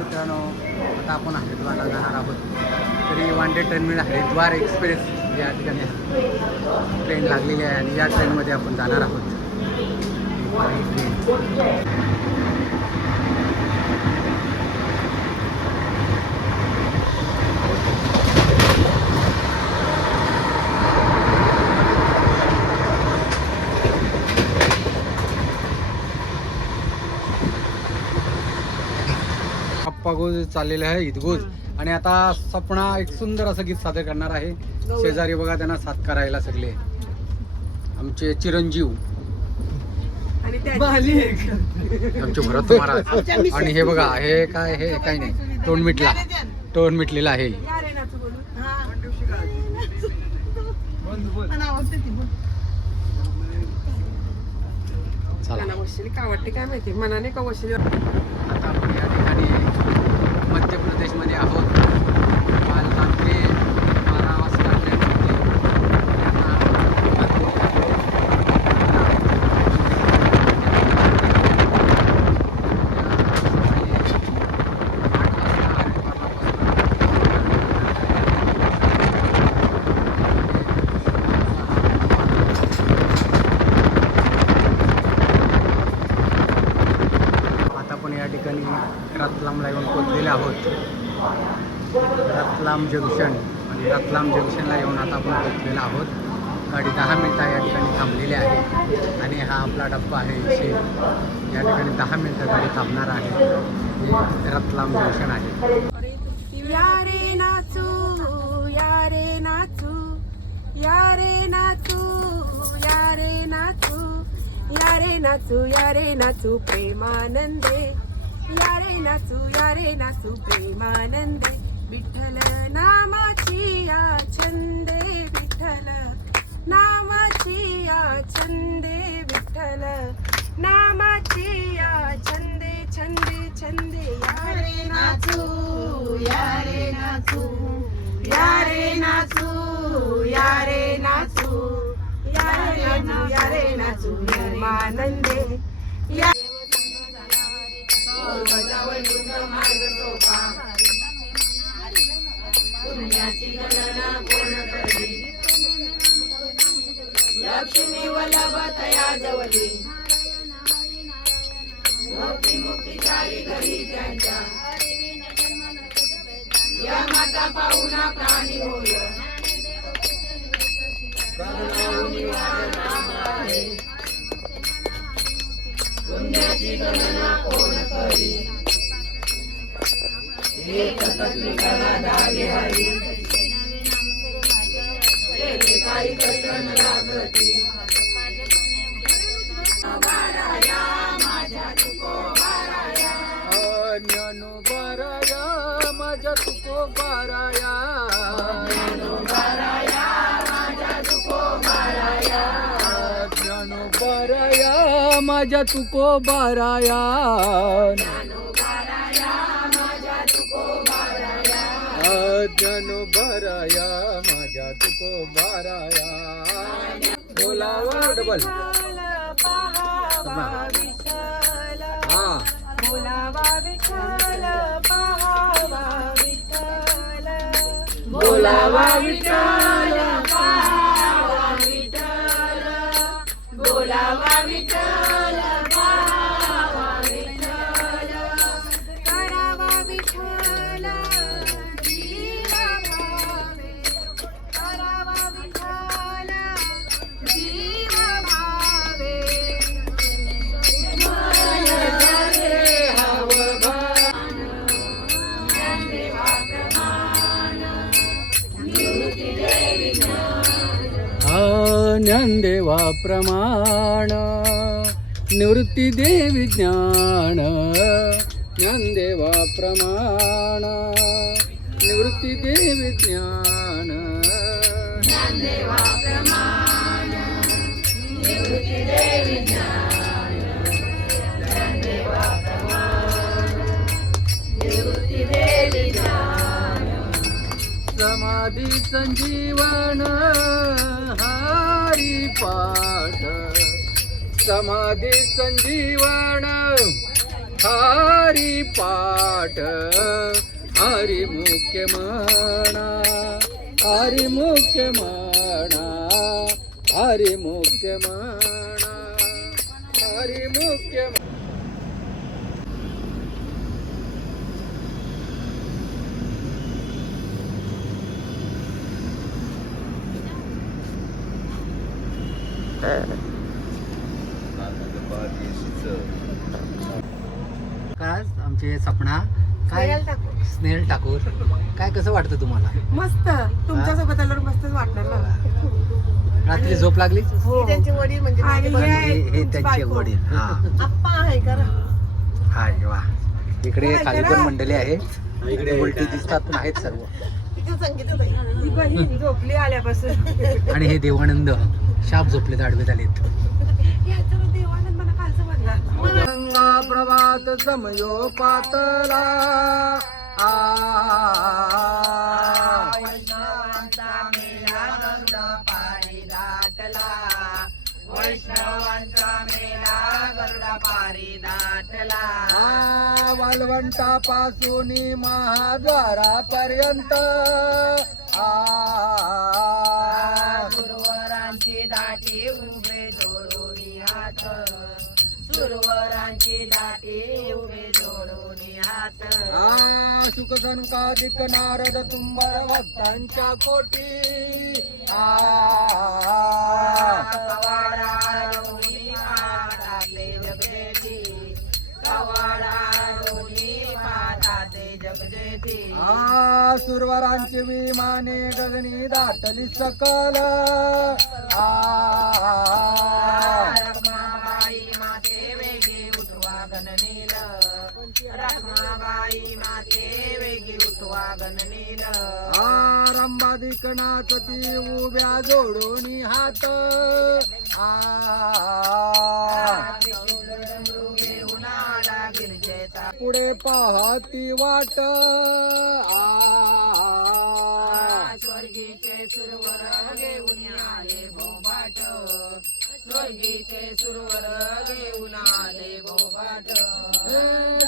मित्रांनो, आता आपण हरिद्वारला जाणार आहोत. तरी वन डे ट्रेन मिळेल हरिद्वार एक्सप्रेस या ठिकाणी ट्रेन लागलेली आहे आणि या ट्रेनमध्ये आपण जाणार आहोत. गोज चाललेले आहे इदगोज. आणि आता सपना एक सुंदर असं गीत सादर करणार आहे. शेजारी बघा त्यांना साथ करायला सगळे आमचे चिरंजीव आमचे भरत महाराज. आणि हे बघा हे काय हे काही नाही, तोंड मिटलेला आहे. काय वाटते काय माहिती मनाने का वशिली. आता आपण या ठिकाणी मध्य प्रदेशमध्ये आहोत. काल रात्री 12 वाजता ट्रेनमध्ये रतलामला येऊन पोहोचलेले आहोत. रतलाम जंक्शन आणि रतलाम जंक्शनला येऊन आता आपण पोहोचलेलो आहोत. गाडी 10 मिनटं या ठिकाणी थांबलेली आहे आणि हा आपला डब्बा आहे इथे. या ठिकाणी 10 मिनटं गाडी थांबणार आहे. हे रतलाम जंक्शन आहे. यारे नाचू यारे नाचू यारे नाचू यारे नाचू यारे नाचू यारे नाचू प्रेमानंदे यारे नाचू प्रेमानंदे. विठ्ठल नामाची या छंदे विठ्ठल नामाची या छंदे विठ्ठल नामाची या छंदे छंदे छंदे. यारे नाचू यारे नाचू यारे नाचू यारे नाचू यारे नाचू यारे नाचू प्रेमानंदे. मार्ग सोपा पुण्याची गणना कोण करी. लक्ष्मी वल्लभतया जवली मुक्ती मुक्तीचारी घरी त्यांच्या. यमाचा पाहुणा प्राणी होय पुण्याची गणना कोण करी. एक तत्विकाला दावे हरी काही कष्ट न लागती. बाराया माझ्या तुको बाराया ज्ञानो बाराया माझ्या तुको बाराया ज्ञानो बाराया माझ्या तुको बाराया ज्ञानो बाराया माझ्या तुको बाराया ज्ञानो बाराया माझ्या तुको बाराया. बोलावा डबल हा बोलावा विठ्ठल पाहावा विठ्ठल बोलावा विठ्ठल पाहावा विठ्ठल बोलावा विठ्ठल पाहावा विठ्ठल करावा विठ्ठल जीवा भावे करावा विठ्ठल जीवा भावे. ज्ञानदेवा प्रमाण निवृत्ती देवी ज्ञान. ज्ञानदेवा प्रमाण निवृत्ती देवी ज्ञान. ज्ञानदेवा प्रमाण निवृत्ती देवी ज्ञान. ज्ञानदेवा प्रमाण निवृत्ती देवी ज्ञान. समाधी संजीवन हरी पाठ समाधी संजीवन हरी पाठ हरी मुख्य म्हणा, हरी मुख्य म्हणा, हरी मुख्य म्हणा, हरी मुख्य म्हणा. आज आमचे सपना काय स्नेहल ठाकूर. स्नेहल ठाकूर काय कसं वाटतं तुम्हाला? मस्त तुमच्या सोबत आल्यावर मस्तच वाटणार ना. रात्री झोप लागली? हो. त्यांचे वडील म्हणजे हे त्यांचे बायको. वडील. हा आप्पा आहे करा. हाय वा. इकडे खाली पण मंडळी आहे. इकडे उलटी दिसतात पण आहेत सर्व. तिथे संगीतच आहे. ती बहीण झोपली आल्यापासून. आणि हे देवानंद शाप झोपले आडवे झालेत. याचं देवानंद मला कालचं म्हणला. गंगा प्रभात समयो पातला वैष्णवांचा मेला गरुडा पारी दाटला, वैष्णवांचा मेला गरुडा पारी दाटला. वालवंटापासून महाद्वारापर्यंत सुरवरांची दाटी उभे जोडून हात, सुरवरांची दाटी उभे जोडून हात. सुख संकादिक नारद तुंबर भक्तांच्या कोटी कवाडा रोणी पाहताते जगजेती, कवाडा रोणी पाहताते जगजेती. सुरवरांची विमाने गगनी दाटली सकल रखमाबाई माते वेगी उठवा गणनील, रखमाबाई माते वेगी उठवा गणनील. रंबादिक नाचती उभ्या जोडून हात घेऊन आला गिरजेचा, पुढे पाहती वाट स्वर्गीचे सुरवर घेऊन आले भोबाट, स्वर्गीचे सुरवर घेऊन आले भोबाट.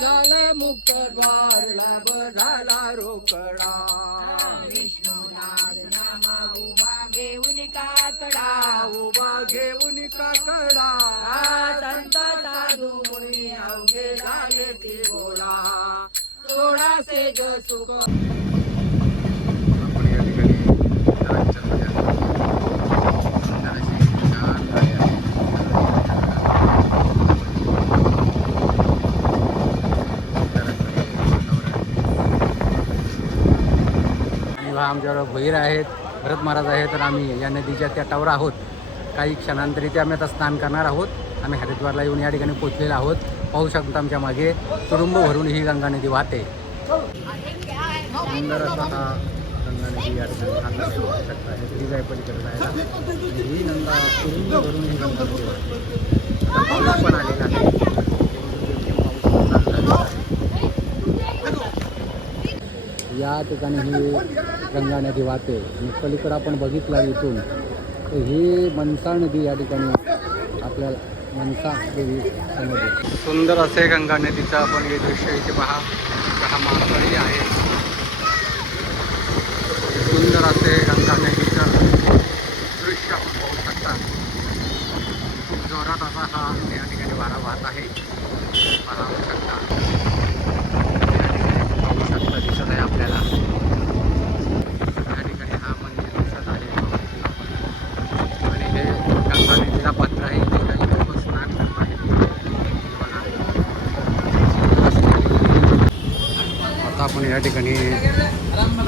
झाला मुक्त द्वार लाभ झाला रोकडा, विष्णुदास नामा उभा घेऊन काकडा, उभा घेऊन काकडा. संत साधू मुनी अवघे झाले ती बोला, सोळासे जो सुख. आपण या ठिकाणी आणि आमच्यावर भैर आहेत, भरत महाराज आहेत. तर आम्ही या नदीच्या त्या टावर आहोत. काही क्षणांतरी ते आम्ही आता स्नान करणार आहोत. आम्ही हरिद्वारला येऊन या ठिकाणी पोचलेलो आहोत. पाहू शकता आमच्या मागे तुडुंब भरून ही गंगा नदी वाहते. सुंदर असा हा गंगा नदी या ठिकाणी पाहू शकता. हे ब्रिज आहे पलीकडे जायला. ही गंगा तुडुंब भरून ही गंगा नदी वाहते. पाऊस पण आलेला आहे. या ठिकाणी ही गंगा नदी वाहते. आणि पलीकडं आपण बघितलं इथून तर ही मनसा नदी या ठिकाणी आपल्याला मनसा देवी समजते. सुंदर असे गंगा नदीचं आपण हे दृश्य इथे पहा. हा मासळी आहे. सुंदर असे गंगा नदीचं दृश्य आपण पाहू शकता. खूप जोरात असा हा या ठिकाणी वारा वाहत आहे. पाहू शकता. पाहू शकता दिसत आहे आपल्याला. या ठिकाणी हा मंदिर दिसत आहे. आणि हे गंगा नदीचा पत्र आहे. इथे काही लोक स्नान करत आहेत. आता आपण या ठिकाणी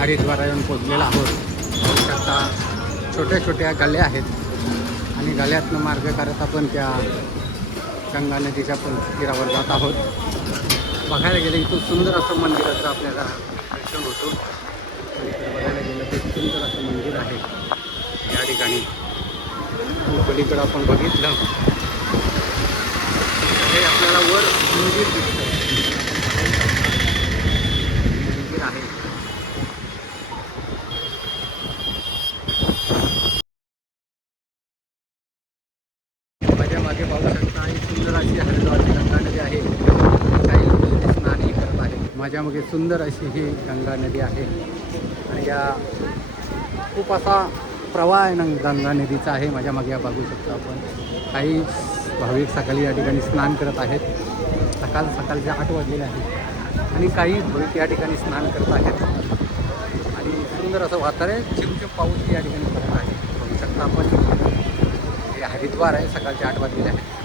हरिद्वार येऊन पोचलेलो आहोत. पाहू शकता छोट्या छोट्या गल्ल्या आहेत. आणि गल्ल्यातनं मार्ग करत आपण त्या गंगा नदीच्या पण तीरावर जात आहोत. बघायला गेलं इथून सुंदर असं मंदिराचं आपल्याला दर्शन होतं. आणि इकडे बघायला गेलं ते सुंदर असं मंदिर आहे या ठिकाणी. पलीकडं आपण बघितलं हे आपल्याला वर मंदिर दिसतं. मंदिर आहे. माझ्या मागे पाहू शकता ही सुंदर अशी हरिद्वारची गंगा नदी आहे. काही माझ्या मागे सुंदर अशी ही गंगा नदी आहे आणि या खूप असा प्रवाह आहे ना गंगा नदीचा आहे. माझ्या मागे बघू शकतो आपण. काही भाविक सकाळी या ठिकाणी स्नान करत आहेत. सकाळचे 8 वाजलेले आहेत आणि काही भाविक या ठिकाणी स्नान करत आहेत आणि सुंदर असं वातावरण चिमचिम पाऊस या ठिकाणी पडत आहे. बघू शकता आपण. हे हरिद्वार आहे. सकाळचे 8 वाजलेले आहेत.